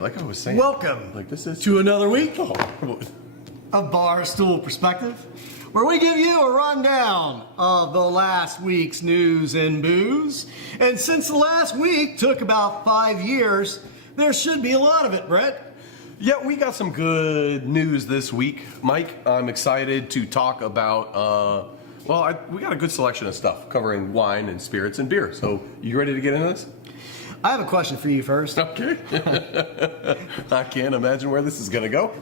Like I was saying, Welcome this is to another week oh, of Barstool Perspective, where we give you a rundown of the last week's news and booze. And since the last week took about 5 years, there should be a lot of it, Brett. yeah, we got some good news this week, Mike. I'm excited to talk about. We got a good selection of stuff covering wine and spirits and beer. So, you ready to get into this? I have a question for you first. Okay. I can't imagine where this is going to go.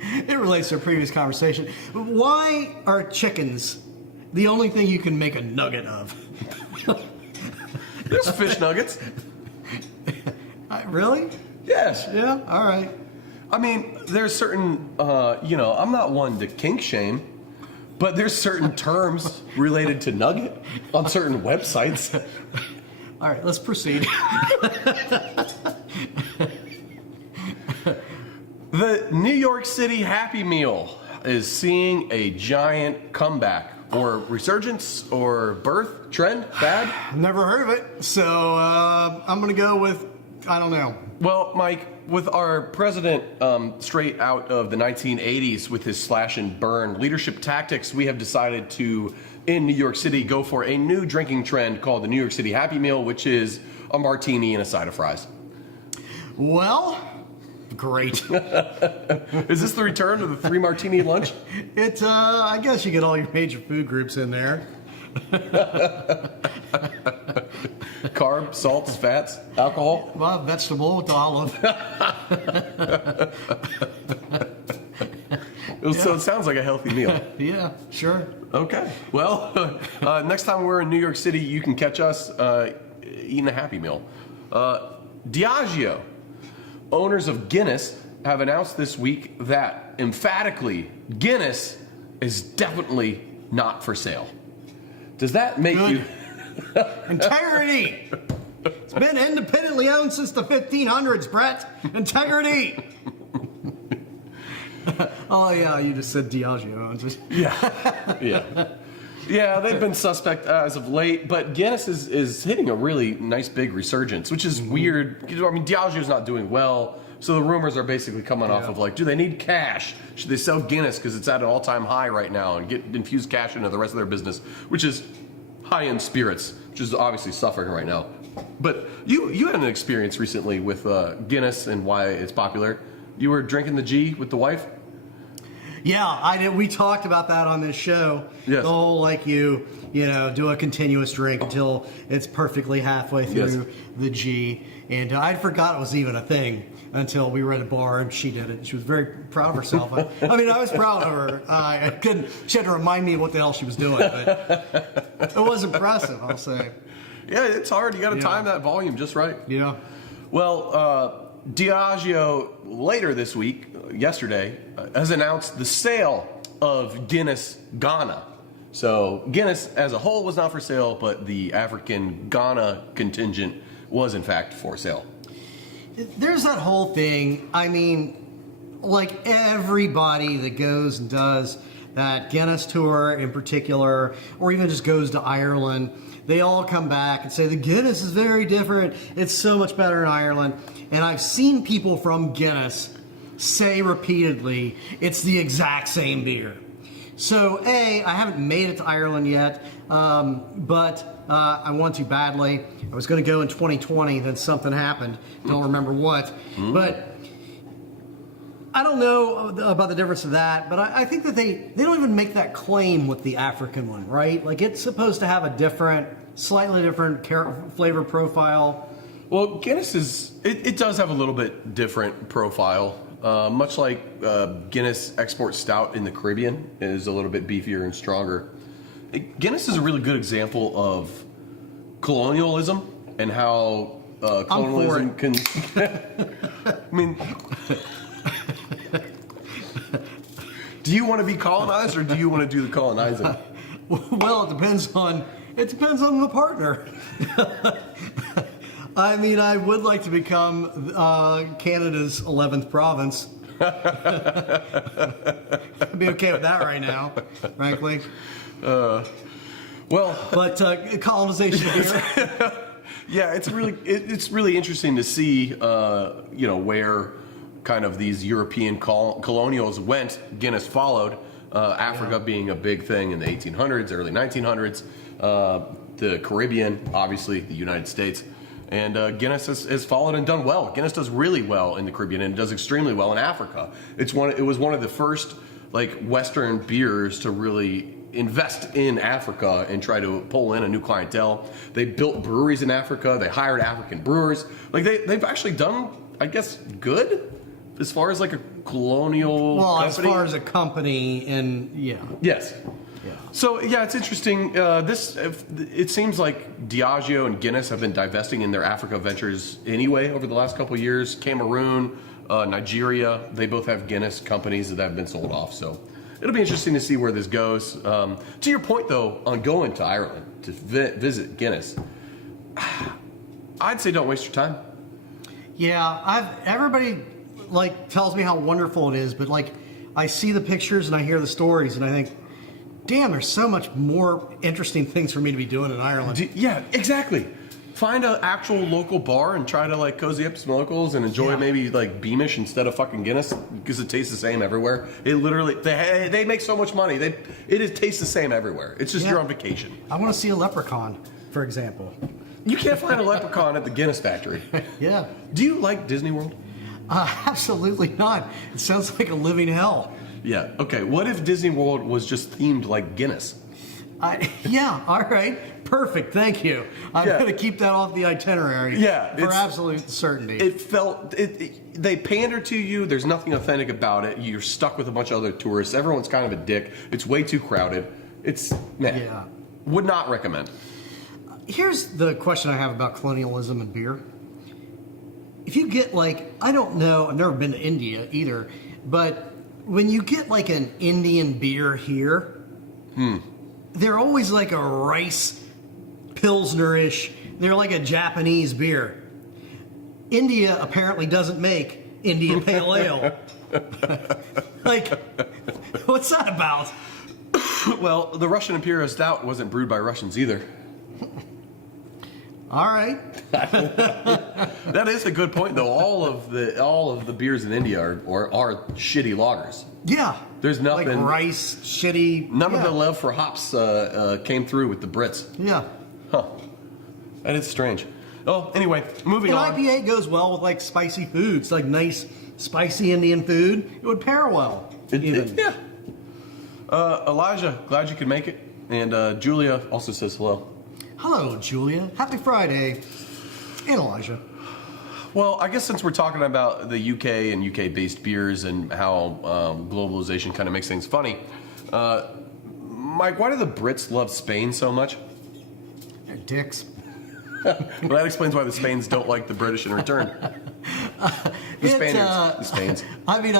It relates to a previous conversation. Why are chickens the only thing you can make a nugget of? There's fish nuggets. Really? Yes. Yeah? All right. I mean, there's certain, I'm not one to kink shame, but there's certain terms related to nugget on certain websites. All right, let's proceed. The New York City Happy Meal is seeing a giant comeback, or resurgence, or birth, trend, fad. Never heard of it, so I'm going to go with, I don't know. Well, Mike, with our president straight out of the 1980s with his slash and burn leadership tactics, we have decided to, in New York City, go for a new drinking trend called the New York City Happy Meal, which is a martini and a side of fries. Well, great. Is this the return of the 3 martini lunch? It's, I guess you get all your major food groups in there. Carbs, salts, fats, alcohol? Well, vegetable with olive. So it sounds like a healthy meal. Yeah, sure. Okay. Well, next time we're in New York City, you can catch us eating a Happy Meal. Diageo, owners of Guinness, have announced this week that, emphatically, Guinness is definitely not for sale. Does that make you... Integrity! It's been independently owned since the 1500s, Brett. Integrity! Oh, yeah, you just said Diageo owns it. Yeah, they've been suspect as of late, but Guinness is hitting a really nice big resurgence, which is weird. I mean, Diageo's not doing well, so the rumors are basically coming off of do they need cash? Should they sell Guinness because it's at an all-time high right now and infuse cash into the rest of their business, which is high-end spirits, which is obviously suffering right now. But you had an experience recently with Guinness and why it's popular. You were drinking the G with the wife? Yeah, I did. We talked about that on this show. Yes. The whole, do a continuous drink until it's perfectly halfway through the G. And I forgot it was even a thing until we were at a bar and she did it. She was very proud of herself. I was proud of her. She had to remind me what the hell she was doing. But it was impressive, I'll say. Yeah, it's hard. You got to time that volume just right. Yeah. Well, Diageo later this week, yesterday, has announced the sale of Guinness Ghana. So Guinness as a whole was not for sale, but the African Ghana contingent was in fact for sale. There's that whole thing. I mean, like everybody that goes and does that Guinness tour in particular, or even just goes to Ireland, they all come back and say the Guinness is very different. It's so much better in Ireland. And I've seen people from Guinness say repeatedly, it's the exact same beer. So I haven't made it to Ireland yet, but I want to badly. I was going to go in 2020, then something happened. Don't remember what. But I don't know about the difference of that, but I think that they don't even make that claim with the African one, right? Like it's supposed to have a slightly different flavor profile. Well, Guinness it does have a little bit different profile. Much like Guinness Export Stout in the Caribbean is a little bit beefier and stronger. Guinness is a really good example of colonialism and how colonialism can... I mean... Do you want to be colonized or do you want to do the colonizing? Well, it depends on the partner. I mean, I would like to become Canada's 11th province. I'd be okay with that right now, frankly. But colonization here. Yeah, it's really interesting to see, where kind of these European colonials went. Guinness followed. Africa being a big thing in the 1800s, early 1900s. The Caribbean, obviously, the United States. And Guinness has followed and done well. Guinness does really well in the Caribbean and does extremely well in Africa. It was one of the first Western beers to really invest in Africa and try to pull in a new clientele. They built breweries in Africa. They hired African brewers. They've actually done, I guess, good as far as a colonial company. As far as a company, and Yes. Yeah. So it's interesting. It seems like Diageo and Guinness have been divesting in their Africa ventures anyway over the last couple of years. Cameroon, Nigeria, they both have Guinness companies that have been sold off. So it'll be interesting to see where this goes. To your point, though, on going to Ireland to visit Guinness, I'd say don't waste your time. Yeah, everybody tells me how wonderful it is, but I see the pictures and I hear the stories and I think, damn, there's so much more interesting things for me to be doing in Ireland. Yeah, exactly. Find an actual local bar and try to cozy up some locals and enjoy maybe Beamish instead of fucking Guinness because it tastes the same everywhere. It literally, they make so much money. It tastes the same everywhere. It's just you're on vacation. I want to see a leprechaun, for example. You can't find a leprechaun at the Guinness factory. Yeah. Do you like Disney World? Absolutely not. It sounds like a living hell. Yeah. Okay. What if Disney World was just themed like Guinness? All right. Perfect. Thank you. I'm going to keep that off the itinerary. Yeah. For absolute certainty. They pander to you. There's nothing authentic about it. You're stuck with a bunch of other tourists. Everyone's kind of a dick. It's way too crowded. Would not recommend. Here's the question I have about colonialism and beer. If you get I don't know, I've never been to India either, but when you get an Indian beer here, they're always a rice pilsner-ish. They're like a Japanese beer. India apparently doesn't make Indian Pale Ale. What's that about? Well, the Russian Imperial Stout wasn't brewed by Russians either. All right. That is a good point, though. All of the beers in India are shitty lagers. Yeah. There's nothing rice, shitty. None of the love for hops came through with the Brits. Yeah. Huh. That is strange. Oh, anyway, moving on. IPA goes well with spicy foods, nice spicy Indian food. It would pair well. Yeah. Elijah, glad you could make it, and Julia also says hello. Hello, Julia. Happy Friday. And Elijah. Well, I guess since we're talking about the UK and UK-based beers and how globalization kind of makes things funny, Mike, why do the Brits love Spain so much? They're dicks. Well, that explains why the Spains don't like the British in return. The Spaniards. I mean,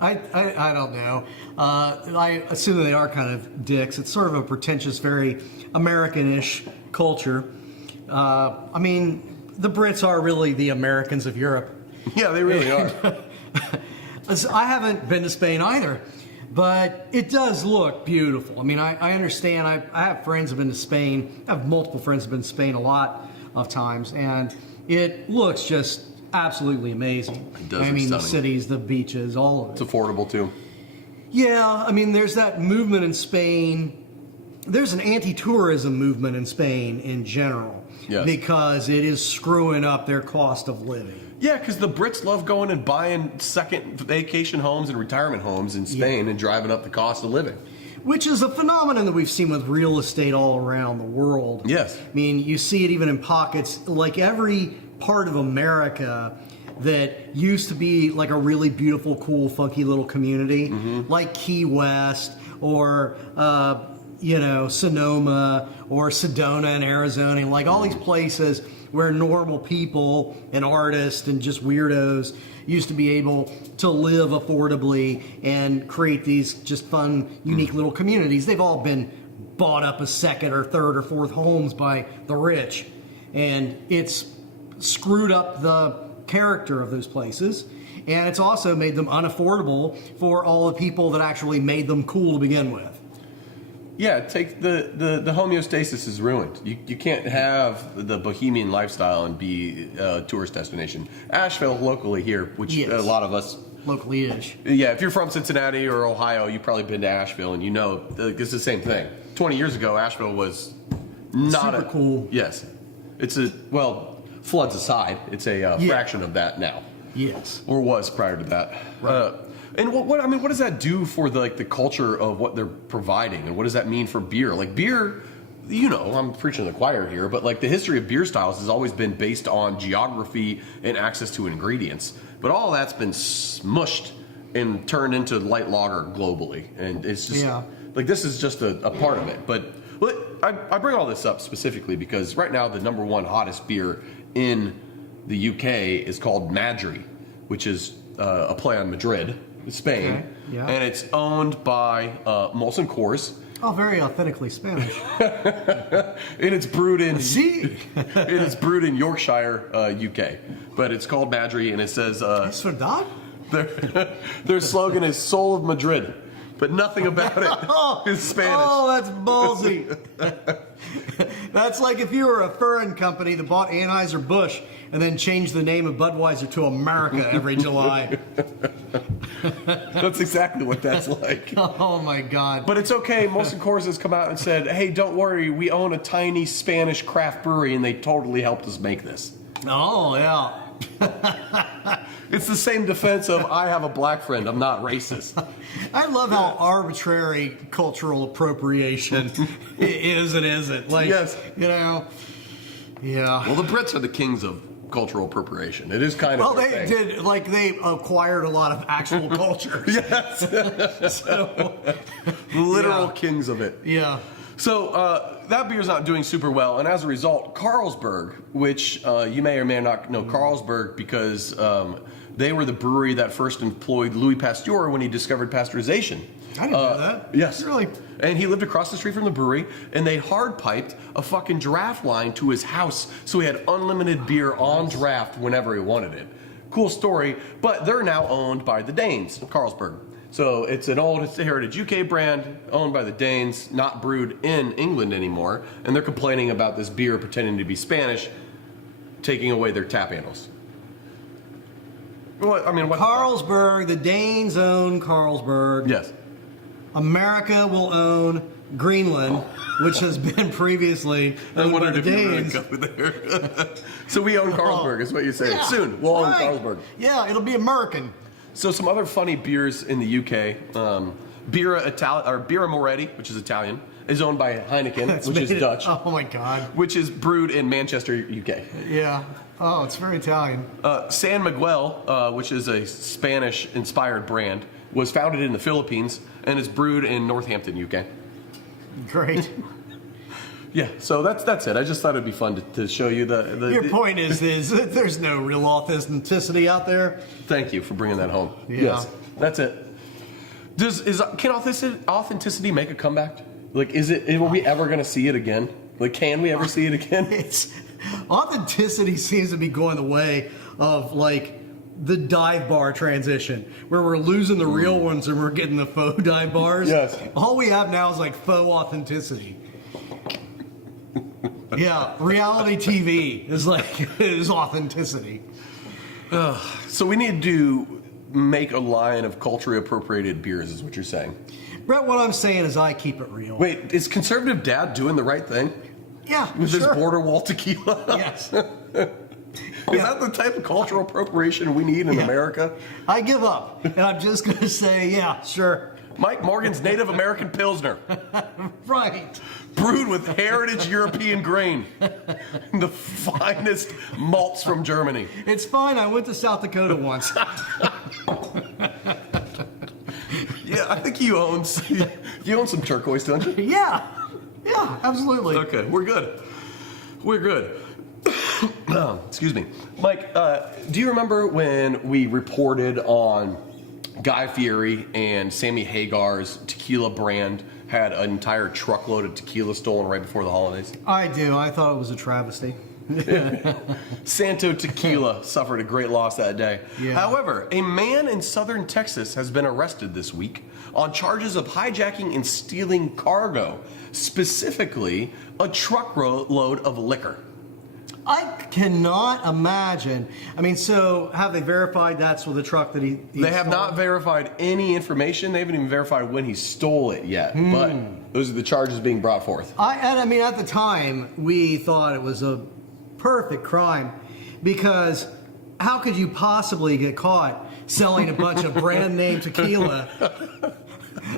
I don't know. I assume they are kind of dicks. It's sort of a pretentious, very American-ish culture. I mean, the Brits are really the Americans of Europe. Yeah, they really are. I haven't been to Spain either, but it does look beautiful. I mean, I understand. I have friends who have been to Spain. I have multiple friends who have been to Spain a lot of times, and it looks just absolutely amazing. It does. I mean, the stunning. cities, the beaches, all of it. It's affordable too. Yeah, I mean, there's that movement in Spain. There's an anti-tourism movement in Spain in general. Yes. Because it is screwing up their cost of living. Yeah, because the Brits love going and buying second vacation homes and retirement homes in Spain and driving up the cost of living. Which is a phenomenon that we've seen with real estate all around the world. Yes. I mean, you see it even in pockets, every part of America that used to be a really beautiful, cool, funky little community, like Key West or Sonoma or Sedona in Arizona, all these places where normal people and artists and just weirdos used to be able to live affordably and create these just fun, unique little communities. They've all been bought up as second or third or fourth homes by the rich. And it's screwed up the character of those places. And it's also made them unaffordable for all the people that actually made them cool to begin with. Yeah, take the homeostasis is ruined. You can't have the bohemian lifestyle and be a tourist destination. Asheville, locally here, which Yes. a lot of us. Locally-ish. Yeah, if you're from Cincinnati or Ohio, you've probably been to Asheville, and you know it's the same thing. 20 years ago, Asheville was not Super cool. Yes, it's floods aside, it's a fraction of that now. Yes. Or was prior to that. Right. And what does that do for the culture of what they're providing, and what does that mean for beer? Like beer, I'm preaching to the choir here, but like the history of beer styles has always been based on geography and access to ingredients. But all that's been smushed and turned into light lager globally, and it's just like this is just a part of it. But I bring all this up specifically because right now the number one hottest beer in the UK is called Madri, which is a play on Madrid, Spain, Okay, yeah. and it's owned by Molson Coors. Oh, very authentically Spanish. And it's brewed in See? brewed in Yorkshire, UK. But it's called Madri, and it says Es verdad? their slogan is "Soul of Madrid," but nothing about it is Spanish. Oh, that's ballsy. That's like if you were a foreign company that bought Anheuser-Busch and then changed the name of Budweiser to America every July. That's exactly what that's like. Oh my God. But it's okay. Molson Coors has come out and said, "Hey, don't worry. We own a tiny Spanish craft brewery, and they totally helped us make this." Oh, yeah. It's the same defense of I have a black friend. I'm not racist. I love how arbitrary cultural appropriation is and isn't. Like, Yes. Yeah. Well, the Brits are the kings of cultural appropriation. It is kind of. Well, their they thing. did, like, they acquired a lot of actual cultures. Yes. So, Literal Yeah. kings of it. yeah. So that beer's not doing super well, and as a result, Carlsberg, which you may or may not know Carlsberg because they were the brewery that first employed Louis Pasteur when he discovered pasteurization. I didn't know that. Yes. Really? And he lived across the street from the brewery, and they hard piped a fucking draft line to his house, so he had unlimited beer on draft whenever he wanted it. Cool story, but they're now owned by the Danes, Carlsberg. So it's an old heritage UK brand owned by the Danes, not brewed in England anymore, and they're complaining about this beer pretending to be Spanish, taking away their tap handles. What Carlsberg, the Danes own Carlsberg. Yes. America will own Greenland, which has been previously I owned by wondered the if you were Danes. going to go there. So we own Carlsberg, is what you're saying. Yeah, Soon, we'll own right. Carlsberg. Yeah, it'll be American. So some other funny beers in the UK. Birra Moretti, which is Italian, is owned by Heineken, which is Dutch, Oh my God. which is brewed in Manchester, UK. Yeah. Oh, it's very Italian. San Miguel, which is a Spanish-inspired brand, was founded in the Philippines and is brewed in Northampton, UK. Great. Yeah, so that's it. I just thought it'd be fun to show you the Your point is that there's no real authenticity out there. Thank you for bringing that home. Yeah. Yes, that's it. Can authenticity make a comeback? Like, are we ever going to see it again? Like, can we ever see it again? Authenticity seems to be going the way of like the dive bar transition, where we're losing the real ones and we're getting the faux dive bars. Yes. All we have now is like faux authenticity. Yeah, reality TV is authenticity. So we need to make a line of culturally appropriated beers, is what you're saying. Brett, what I'm saying is I keep it real. Wait, is conservative dad doing the right thing? Yeah, With sure. this border wall tequila? Yes. Is that the type of cultural appropriation we need in America? I give up, and I'm just going to say, yeah, sure. Mike Morgan's Native American Pilsner, Right. brewed with heritage European grain, the finest malts from Germany. It's fine. I went to South Dakota once. Yeah, I think you own some turquoise, don't you? Yeah, absolutely. Okay, we're good. We're good. Excuse me. Mike, do you remember when we reported on Guy Fieri and Sammy Hagar's tequila brand had an entire truckload of tequila stolen right before the holidays? I do. I thought it was a travesty. Santo Tequila suffered a great loss that day. Yeah. However, a man in southern Texas has been arrested this week on charges of hijacking and stealing cargo, specifically a truckload of liquor. I cannot imagine. I mean, so have they verified that's with the truck that he They have stole? not verified any information. They haven't even verified when he stole it yet. But those are the charges being brought forth. I mean, at the time, we thought it was a perfect crime because how could you possibly get caught selling a bunch of brand name tequila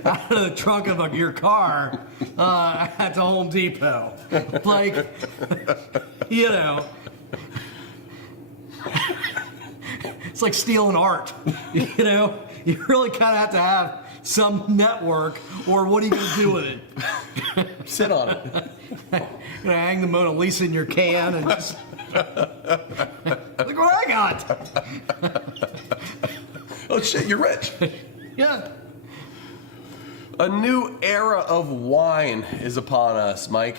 out of the trunk of your car at the Home Depot? Like, you know, it's like stealing art. You know, you really kind of have to have some network, or what are you going to do with it? Sit on it. You know, hang the Mona Lisa in your can and just look what I got. Oh shit, you're rich. Yeah. A new era of wine is upon us, Mike.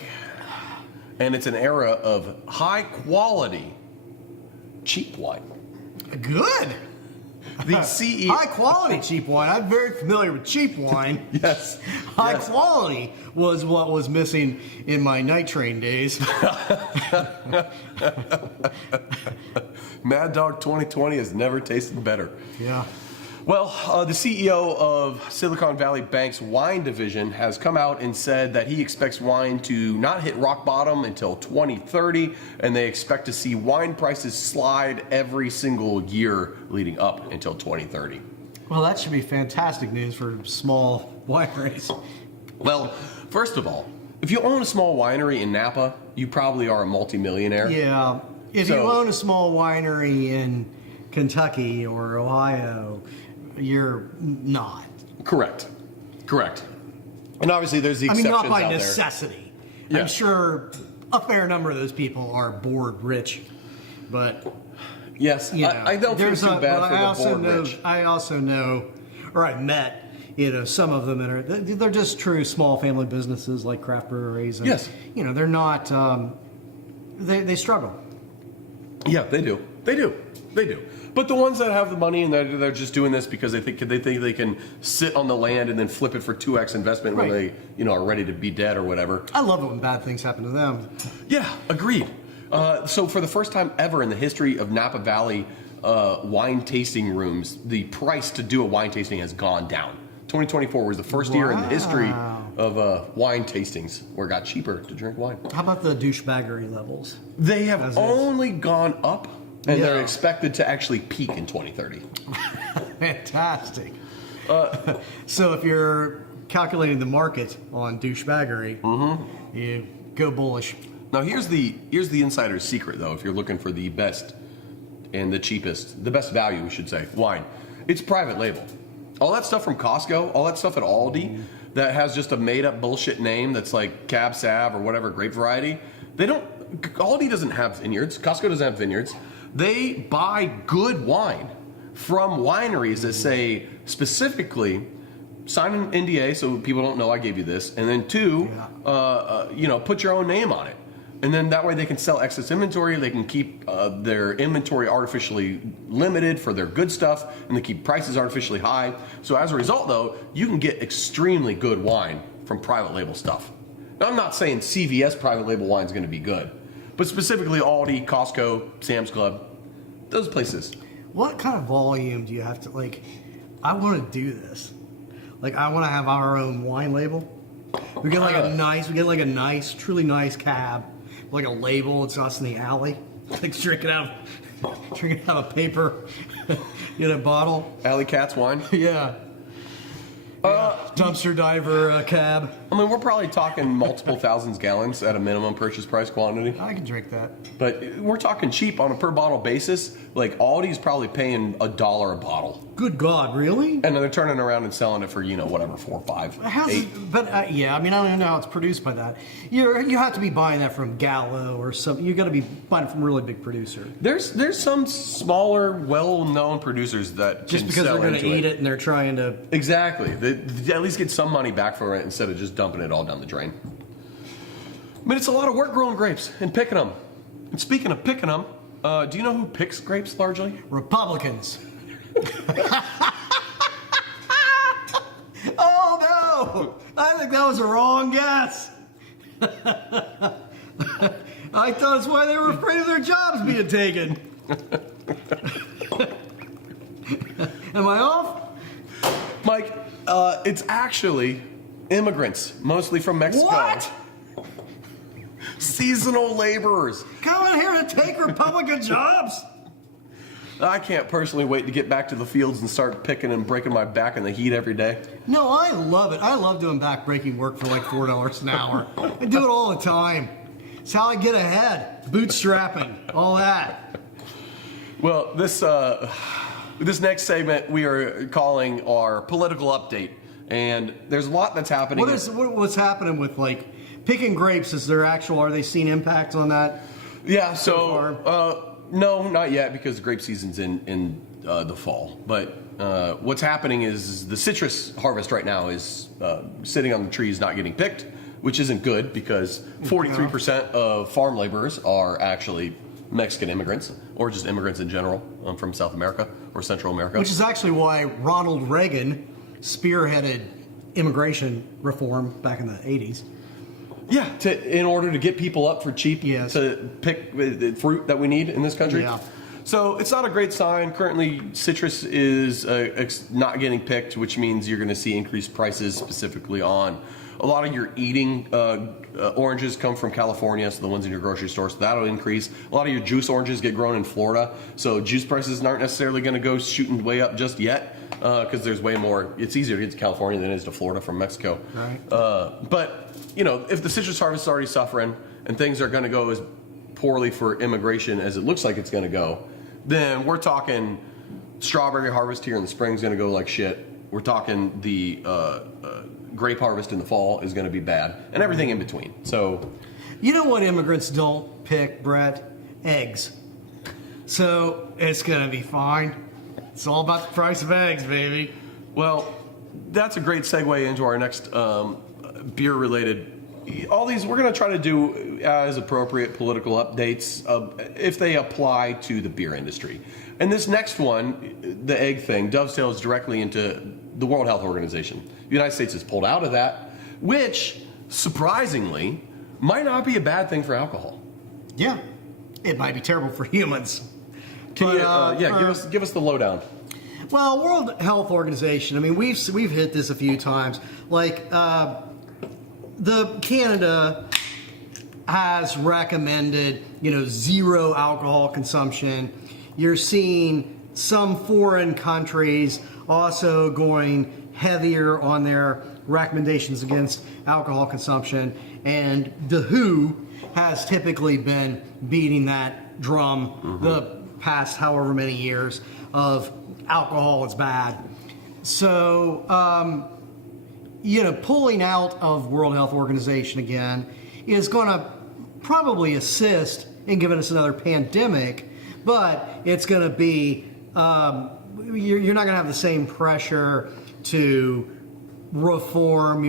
And it's an era of high quality, cheap wine. Good. The CEO. High quality cheap wine. I'm very familiar with cheap wine. Yes. High yes. quality was what was missing in my night train days. Mad Dog 2020 has never tasted better. Yeah. Well, the CEO of Silicon Valley Bank's wine division has come out and said that he expects wine to not hit rock bottom until 2030, and they expect to see wine prices slide every single year leading up until 2030. Well, that should be fantastic news for small wineries. Well, first of all, if you own a small winery in Napa, you probably are a multimillionaire. Yeah. If you own a small winery in Kentucky or Ohio, you're not. Correct. And obviously there's the I mean, exceptions not by out necessity. Yeah. I'm sure a fair number of those people are bored rich, but there. Yes, you know, I don't feel there's too a- bad but for I the also bored know, rich. I also know, or I've met, some of them that are they're just true small family businesses like craft breweries. And, Yes. They're not. They struggle. Yeah, they do. But the ones that have the money and they're just doing this because they think they can sit on the land and then flip it for 2x investment when Right. they are ready to be dead or whatever. I love it when bad things happen to them. Yeah, agreed. So for the first time ever in the history of Napa Valley wine tasting rooms, the price to do a wine tasting has gone down. 2024 was the first year in the history of wine tastings where it got cheaper to drink wine. How about the douchebaggery levels? They have As is. only gone up, and they're Yeah. expected to actually peak in 2030. Fantastic. So if you're calculating the market on douchebaggery, you go bullish. Now here's the insider's secret though. If you're looking for the best and the cheapest, the best value, we should say, wine, it's private label. All that stuff from Costco, all that stuff at Aldi that has just a made up bullshit name that's like Cab Sav or whatever grape variety. Aldi doesn't have vineyards. Costco doesn't have vineyards. They buy good wine from wineries that say specifically sign an NDA so people don't know I gave you this, and then two, put your own name on it. And then that way they can sell excess inventory. They can keep their inventory artificially limited for their good stuff, and they keep prices artificially high. So as a result, though, you can get extremely good wine from private label stuff. Now, I'm not saying CVS private label wine is going to be good, but specifically Aldi, Costco, Sam's Club, those places. What kind of volume do you have to I want to do this. I want to have our own wine label. We get a nice, truly nice cab, like a label. It's us in the alley, drinking out of a paper, bottle. Alley Cats wine. Yeah. Dumpster diver cab. I mean, we're probably talking multiple thousands gallons at a minimum purchase price quantity. I can drink that. But we're talking cheap on a per bottle basis. Like Aldi's probably paying $1 a bottle, Good God, really? and then they're turning around and selling it for whatever 4, 5, 8. But I don't even know how it's produced by that. You have to be buying that from Gallo or something. You got to be buying it from a really big producer. There's some smaller, well-known producers that Just can because sell they're going to into eat it and they're trying to. Exactly. They at least get some money back for it instead of just dumping it all down the drain. I mean, it's a lot of work growing grapes and picking them. And speaking of picking them, do you know who picks grapes largely? Republicans. Oh no! I think that was a wrong guess. I thought it's why they were afraid of their jobs being taken. Am I off? Mike, it's actually immigrants, mostly from Mexico. What? Seasonal laborers. Coming here to take Republican jobs? I can't personally wait to get back to the fields and start picking and breaking my back in the heat every day. No, I love it. I love doing backbreaking work for like $4 an hour. I do it all the time. It's how I get ahead. Bootstrapping, all that. Well, this next segment we are calling our political update, and there's a lot that's happening. What's happening with like picking grapes? Are they seeing impacts on that? Yeah. So no, not yet because grape season's in the fall. But what's happening is the citrus harvest right now is sitting on the trees, not getting picked, which isn't good because 43% of farm laborers are actually Mexican immigrants or just immigrants in general from South America or Central America. Which is actually why Ronald Reagan spearheaded immigration reform back in the 80s. Yeah, in order to get people up for cheap to pick the fruit that we need in this country. Yeah. So it's not a great sign. Currently, citrus is not getting picked, which means you're going to see increased prices specifically on a lot of your eating oranges come from California, so the ones in your grocery store, so that'll increase. A lot of your juice oranges get grown in Florida, so juice prices aren't necessarily going to go shooting way up just yet because there's way more. It's easier to get to California than it is to Florida from Mexico. Right. But, you know, if the citrus harvest is already suffering and things are going to go as poorly for immigration as it looks like it's going to go, then we're talking strawberry harvest here in the spring is going to go like shit. We're talking the grape harvest in the fall is going to be bad, and everything in between. So, you know what immigrants don't pick, Brett? Eggs. So it's going to be fine. It's all about the price of eggs, baby. well, that's a great segue into our next beer-related. All these we're going to try to do as appropriate political updates if they apply to the beer industry. And this next one, the egg thing, dovetails directly into the World Health Organization. The United States has pulled out of that, which, surprisingly, might not be a bad thing for alcohol. Yeah. It might be terrible for humans. Can you, give us the lowdown. Well, World Health Organization, I mean, we've hit this a few times. Like, the Canada has recommended, zero alcohol consumption. You're seeing some foreign countries also going heavier on their recommendations against alcohol consumption, and the WHO has typically been beating that drum the past however many years of alcohol is bad. So, pulling out of World Health Organization again is going to probably assist in giving us another pandemic, but it's going to be, you're not going to have the same pressure to reform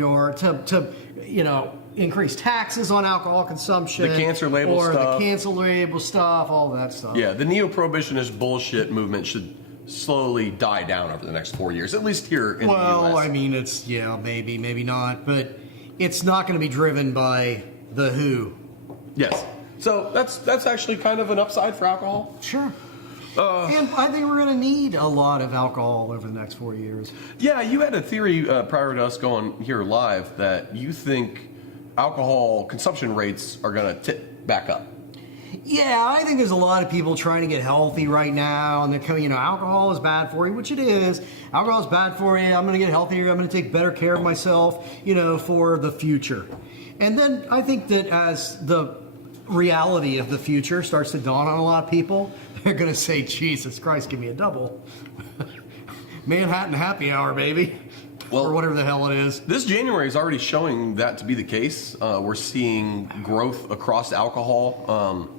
increase taxes on alcohol consumption. The cancer label or stuff. the cancer label stuff, all that stuff. Yeah, the neo-prohibitionist bullshit movement should slowly die down over the next 4 years, at least here in the U.S. Well, I mean, it's, maybe not, but it's not going to be driven by the WHO. Yes. So that's actually kind of an upside for alcohol. Sure. And I think we're going to need a lot of alcohol over the next 4 years. Yeah, you had a theory prior to us going here live that you think alcohol consumption rates are going to tip back up. Yeah, I think there's a lot of people trying to get healthy right now, and they're coming, alcohol is bad for you, which it is. Alcohol is bad for you. I'm going to get healthier. I'm going to take better care of myself, for the future. And then I think that as the reality of the future starts to dawn on a lot of people, they're going to say, Jesus Christ, give me a double. Manhattan happy hour, baby. Well, or whatever the hell it is. This January is already showing that to be the case. We're seeing growth across alcohol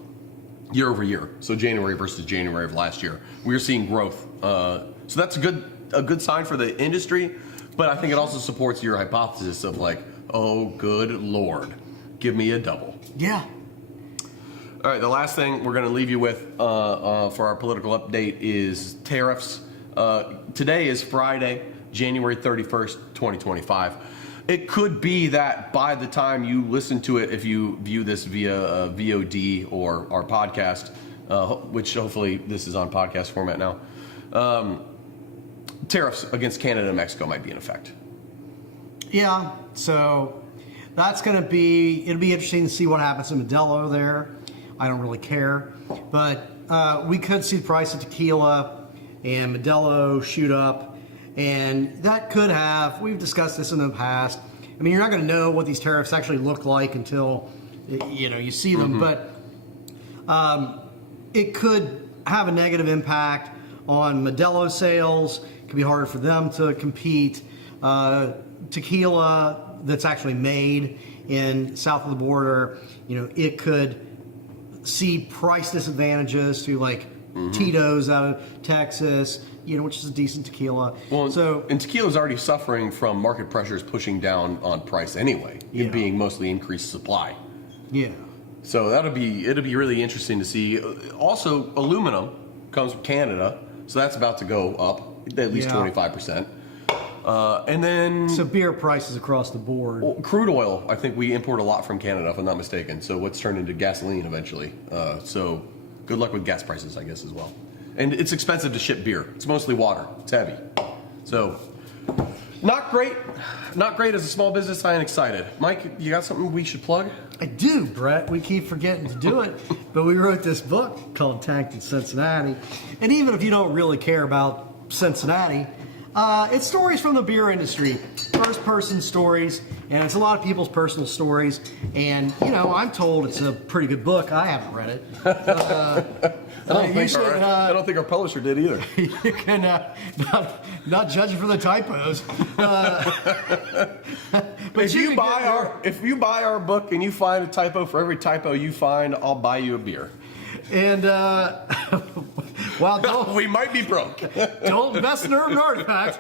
year over year. So January versus January of last year, we're seeing growth. So that's a good sign for the industry. But I think it also supports your hypothesis of like, oh, good Lord, give me a double. Yeah. All right, the last thing we're going to leave you with for our political update is tariffs. Today is Friday, January 31st, 2025. It could be that by the time you listen to it, if you view this via VOD or our podcast, which hopefully this is on podcast format now, tariffs against Canada and Mexico might be in effect. Yeah, so that's going to be, it'll be interesting to see what happens in Modelo there. I don't really care. But we could see the price of tequila and Modelo shoot up. And that could have, we've discussed this in the past. I mean, you're not going to know what these tariffs actually look like until, you see them. But it could have a negative impact on Modelo sales. It could be harder for them to compete. Tequila that's actually made in south of the border, it could see price disadvantages to like Tito's out of Texas, which is a decent tequila. Well, and tequila's already suffering from market pressures pushing down on price anyway, it being mostly increased supply. Yeah. So it'll be really interesting to see. Also, aluminum comes from Canada, so that's about to go up at least 25%. And then so beer prices across the board. Well, crude oil, I think we import a lot from Canada, if I'm not mistaken. So what's turned into gasoline eventually. So good luck with gas prices, I guess, as well. And it's expensive to ship beer. It's mostly water. It's heavy. So not great. Not great as a small business. I am excited. Mike, you got something we should plug? I do, Brett. We keep forgetting to do it, but we wrote this book called Tanked in Cincinnati. And even if you don't really care about Cincinnati, it's stories from the beer industry, first-person stories, and it's a lot of people's personal stories. And I'm told it's a pretty good book. I haven't read it. I don't think our publisher did either. You can not judge it for the typos. But if you buy our book and you find a typo, for every typo you find, I'll buy you a beer. And well, we might be broke. Don't invest in Urban Artifact.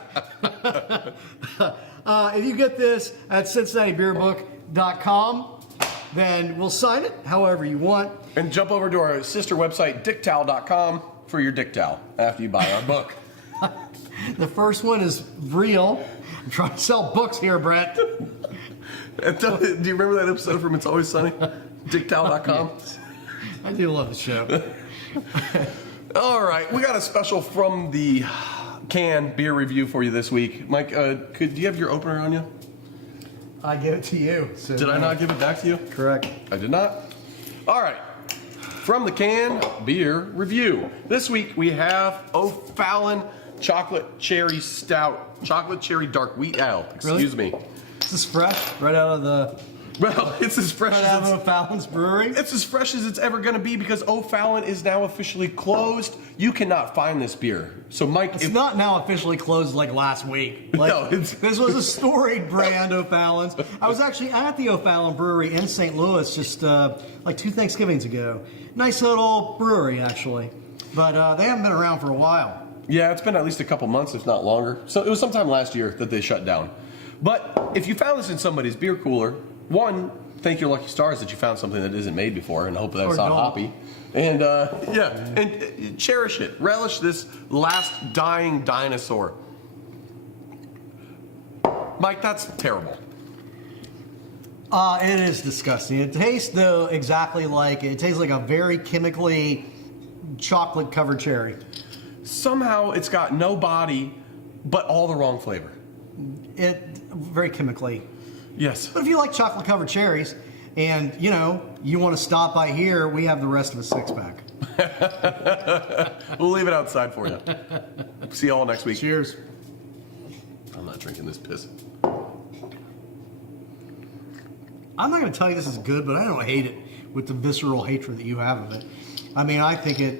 If you get this at CincinnatiBeerBook.com, then we'll sign it however you want. And jump over to our sister website, dicktowel.com, for your dick towel after you buy our book. The first one is real. I'm trying to sell books here, Brett. Do you remember that episode from It's Always Sunny? Dicktowel.com? I do love the show. All right, we got a special from the can beer review for you this week. Mike, do you have your opener on you? I give it to you. So did I not give it back to you? Correct. I did not? All right. From the can beer review. This week we have O'Fallon Chocolate Cherry Stout. Chocolate Cherry Dark Wheat Ale. Excuse me. This is fresh, right out of the... Well, it's as fresh as O'Fallon's brewery. It's as fresh as it's ever going to be because O'Fallon is now officially closed. You cannot find this beer. So, Mike, it's not now officially closed like last week. Like, no, this was a storied brand, O'Fallon's. I was actually at the O'Fallon Brewery in St. Louis just like 2 Thanksgivings ago. Nice little brewery, actually, but they haven't been around for a while. Yeah, it's been at least a couple months, if not longer. So it was sometime last year that they shut down. But if you found this in somebody's beer cooler, one, thank your lucky stars that you found something that isn't made before, and hope that's not hoppy. And and cherish it. Relish this last dying dinosaur. Mike, that's terrible. It is disgusting. It tastes though exactly like it tastes like a very chemically chocolate-covered cherry. Somehow it's got no body, but all the wrong flavor. It very chemically. Yes. But if you like chocolate-covered cherries, and you want to stop by here, we have the rest of a 6-pack. We'll leave it outside for you. See you all next week. Cheers. I'm not drinking this piss. I'm not going to tell you this is good, but I don't hate it with the visceral hatred that you have of it. I mean, I think it